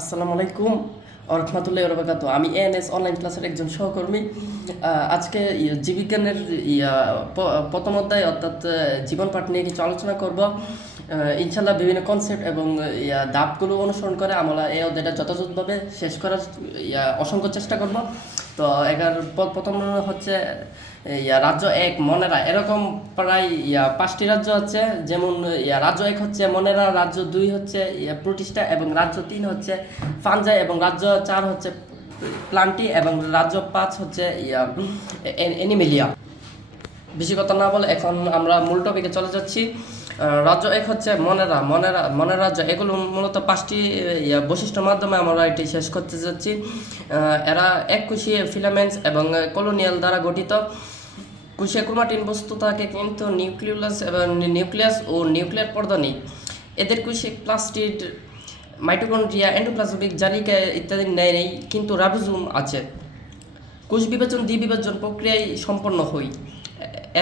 আসসালামু আলাইকুম রহমতুল্লাহি ওয়া বারাকাতুহু। আমি এএনএস অনলাইন ক্লাসের একজন সহকর্মী। আজকে জীববিজ্ঞানের প্রথম অধ্যায় অর্থাৎ জীবন পাঠ নিয়ে কিছু আলোচনা করব। ইনশাল্লাহ বিভিন্ন কনসেপ্ট এবং ধাপগুলো অনুসরণ করে আমরা এই অধ্যায়টা যথাযথভাবে শেষ করার অসংখ্য চেষ্টা করব। তো প্রথম হচ্ছে রাজ্য এক মনেরা, এরকম প্রায় 5টি রাজ্য আছে। যেমন রাজ্য এক হচ্ছে মনেরা, রাজ্য 2 হচ্ছে প্রোটিস্টা এবং রাজ্য 3 হচ্ছে ফানজাই এবং রাজ্য 4 হচ্ছে প্লান্টি এবং রাজ্য 5 হচ্ছে অ্যানিমেলিয়া। বেশি কথা না বলে এখন আমরা মূল টপিকে চলে যাচ্ছি। রাজ্য এক হচ্ছে মনের রাজ্য। এগুলো মূলত 5টি বৈশিষ্ট্যের মাধ্যমে আমরা এটি শেষ করতে যাচ্ছি। এরা এককোষীয় ফিলামেন্টস এবং কলোনিয়াল দ্বারা গঠিত। কোষে ক্রোমাটিন বস্তু থাকে কিন্তু নিউক্লিয়াস ও নিউক্লিয়ার পর্দা নেই। এদের কোষে প্লাস্টিড, মাইটোকন্ড্রিয়া, এন্ডোপ্লাজমিক জালিকা ইত্যাদি নেই, কিন্তু রাইবোজোম আছে। কোষ বিভাজন দ্বিবিভাজন প্রক্রিয়ায় সম্পন্ন হয়।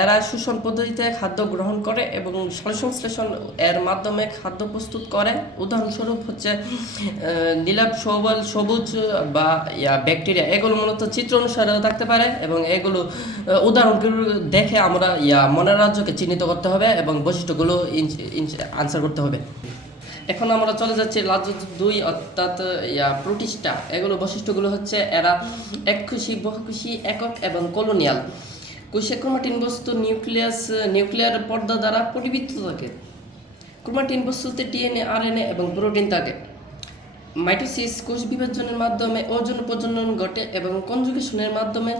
এরা শোষণ পদ্ধতিতে খাদ্য গ্রহণ করে এবং সালোকসংশ্লেষণ এর মাধ্যমে খাদ্য প্রস্তুত করে। উদাহরণস্বরূপ হচ্ছে নীলাভ, সবুজ বা ব্যাকটেরিয়া। এগুলো মূলত চিত্র অনুসারেও থাকতে পারে এবং এগুলো উদাহরণগুলো দেখে আমরা মনের রাজ্যকে চিহ্নিত করতে হবে এবং বৈশিষ্ট্যগুলো আনসার করতে হবে। এখন আমরা চলে যাচ্ছি রাজ্য 2 অর্থাৎ প্রোটিস্টা। এগুলো বৈশিষ্ট্যগুলো হচ্ছে এরা এককোষী, বহুকোষী, একক এবং কলোনিয়াল। কোষে ক্রোমাটিন বস্তু নিউক্লিয়ার পর্দা দ্বারা পরিবৃত থাকে। ক্রোমাটিন বস্তুতে ডিএনএ, আরএনএ এবং প্রোটিন থাকে। মাইটোসিস কোষ বিভাজনের মাধ্যমে অযৌন প্রজনন ঘটে এবং কনজুগেশনের মাধ্যমে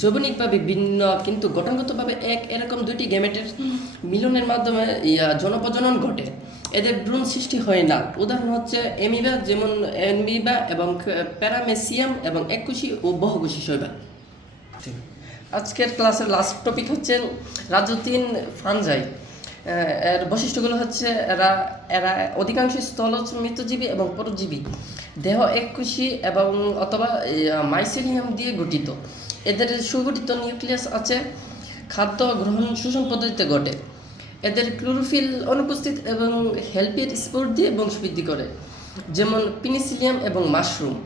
যৌবনিকভাবে ভিন্ন কিন্তু গঠনগতভাবে এরকম 2টি গ্যামেটের মিলনের মাধ্যমে যৌন প্রজনন ঘটে। এদের ভ্রূণ সৃষ্টি হয় না। উদাহরণ হচ্ছে অ্যামিবা, যেমন অ্যামিবা এবং প্যারামেসিয়াম এবং এককোষী ও বহুকোষী শৈবাল। আজকের ক্লাসের লাস্ট টপিক হচ্ছে রাজ্য 3 ফানজাই। এর বৈশিষ্ট্যগুলো হচ্ছে এরা অধিকাংশ স্থলজ মৃতজীবী এবং পরজীবী। দেহ এককোষী এবং অথবা মাইসেলিয়াম দিয়ে গঠিত। এদের সুগঠিত নিউক্লিয়াস আছে। খাদ্য গ্রহণ শোষণ পদ্ধতিতে ঘটে। এদের ক্লোরোফিল অনুপস্থিত এবং হেল্পিয়ার স্পোর দিয়ে বংশবৃদ্ধি করে, যেমন পিনিসিলিয়াম এবং মাশরুম।